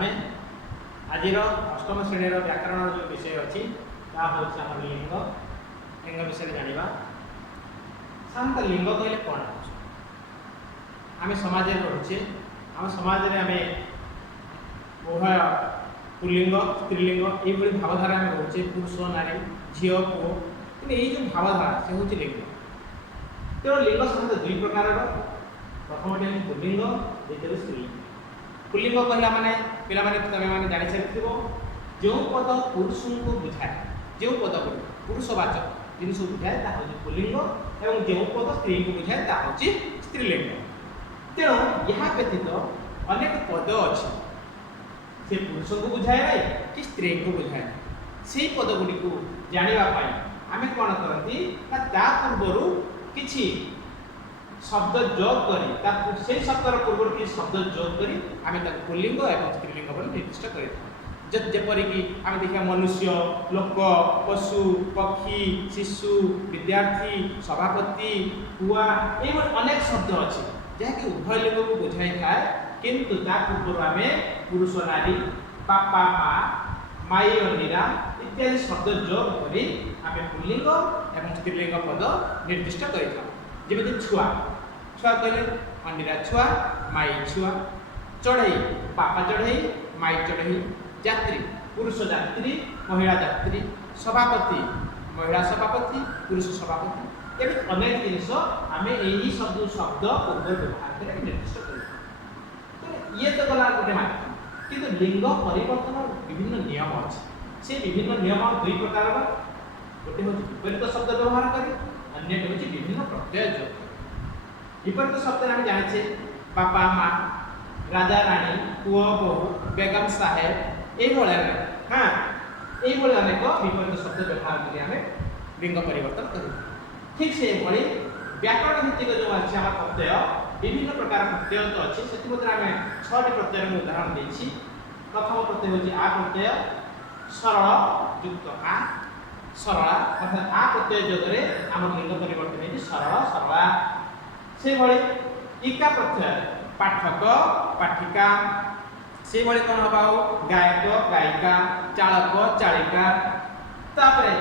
आमे आज अष्टम श्रेणी व्याकरण जो विषय अच्छी हूँ आम लिंग लिंग विषय जाना साधारणतः लिंग कहले कौन आम समाज रोचे आम समाज आम उभय पुल्लिंग स्त्रीलिंग ये भावधारा आम रोचे पुरुष नारी झील पुओ ये जो भावधारा से हूँ लिंग तेणु लिंग साधारणतः दुई प्रकार प्रथम पुल्लिंग द्वितीय स्त्रीलिंग पुल्लिंग कहला माने पिला माने तमे माने जानि सारिथिबो जो पद पुरुष को बुझाए जो पद पुरुषवाचक जिनस बुझाए ता होची पुल्लिंग एवं जो पद स्त्री को बुझाए ता होची स्त्रीलिंग तेणु यहाँ व्यतीत अनेक पद अच्छी से पुरुष को बुझाए नहीं कि स्त्री को बुझाए से पद गुडी को जानिबा पाई आमे कोन करंती ना ता पूर्वरु किछि शब्द जोग करी से शब्दर पूर्व कि शब्द जोग करी आमे ताको पुल्लिंग एवं स्त्रीलिंग बोली निर्दिष्ट करिथा जेपरि कि आमे देखिया मनुष्य लोक पशु पक्षी शिशु विद्यार्थी सभापति हुआ ये अनेक शब्द अच्छे जहाँकि उभय लिंग को बुझाई थाए किंतु ता पूर्व आमे पुरुष नारी बापा माँ माई अनिरा इत्यादि शब्द जोग करी आमे पुल्लिंग एवं स्त्रीलिंग पद निर्दिष्ट करिथा जेमिति छुआ छुआ कहले अनिरा छुआ माई छुआ चढ़ई बापा चढ़ई माई चढ़ई यात्री पुरुष यात्री महिला यात्री सभापति महिला सभापति पुरुष सभापति एवं अनेक जिनिस आमे एही शब्द पूर्व व्यवहार करके निर्दिष्ट करिथा ये तो गला गोटे माध्यम किंतु लिंग परिवर्तन विभिन्न नियम अछि से विभिन्न नियम दुई प्रकार गोटे होची विपरीत शब्द व्यवहार करी अन्य होची विभिन्न प्रत्यय जोग विपरीत शब्द हम जाने बापा माँ राजा रानी पुओ बहु बेगम साहेब ये हाँ ये अनेक विपरीत शब्द व्यवहार करें लिंग परिवर्तन कर ठीक से व्याकरण भित्तिक जो अच्छे आम प्रत्यय विभिन्न प्रकार प्रत्यय तो अच्छे से आम 6टी प्रत्यय उदाहरण देछि प्रथम प्रत्यय हूँ आ प्रत्यय सरल युक्त आ सरला अर्थात आ प्रत्यय जोगरे आम लिंग परिवर्तन है सरल सरला से भली इका प्रत्यय पाठक पाठिका से भली कौन हबा गायक गायिका चालक चालिका तापरे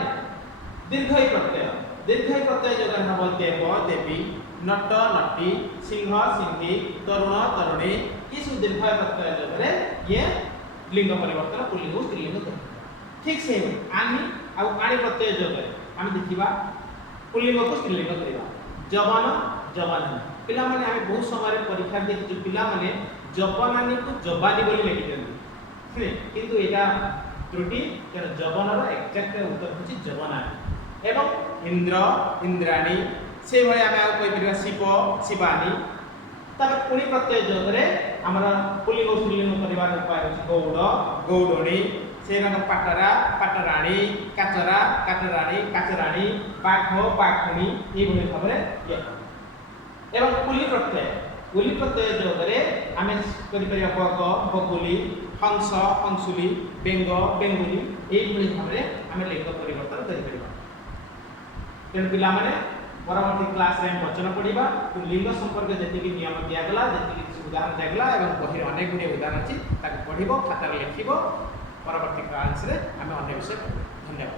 दीर्घई प्रत्यय जोगरे हबो देव देवी नट नटी सिंह सिंही तरुण तरुणी ये सब दीर्घई प्रत्यय जोगरे ये लिंग परिवर्तन पुल्लिंग स्त्रीलिंग कर ठीक से आनी आ आनी प्रत्यय जोगरे आम देखिबा पुल्लिंग को स्त्रीलिंग करिबा जवान जवानी पिला माने आमे बहुत समय परीक्षा देखि पिला माने जवानी को जवानी बोली लिखि देन किंतु एटा त्रुटि कारण जवानर एक्जेक्ट उत्तर होछि जवानी एवं इंद्र इंद्राणी से भली आमे आ कहि परिबा शिव शिवानी तब पुणी प्रत्यय जोगरे हमरा पुल्लिंग स्त्रीलिंग परिवार उपाय होछि गौड़ गौड़णी से पाटरा पाटराणी काचरा काटराणी काचराणी बाघ बाघुणी ये भली भाबरे ये एवं पुली प्रत्यय जोगरे आमे करि परिया बग बगुली हंस हंसुली बेंग बेंगुली ये भली भाबरे आमे लिंग परिवर्तन करि परिबा तेन पिला माने परवर्ती क्लास रे वचन पढिबा लिंग संपर्क जेतिकि नियम दिया गला जेतिकि उदाहरण दिया गला एवं बही अनेक गुडी उदाहरण अछि ताको पढिबो खाता रे लिखिबो परवर्ती क्लास रे आमे अन्य विषय पढिबो धन्यवाद।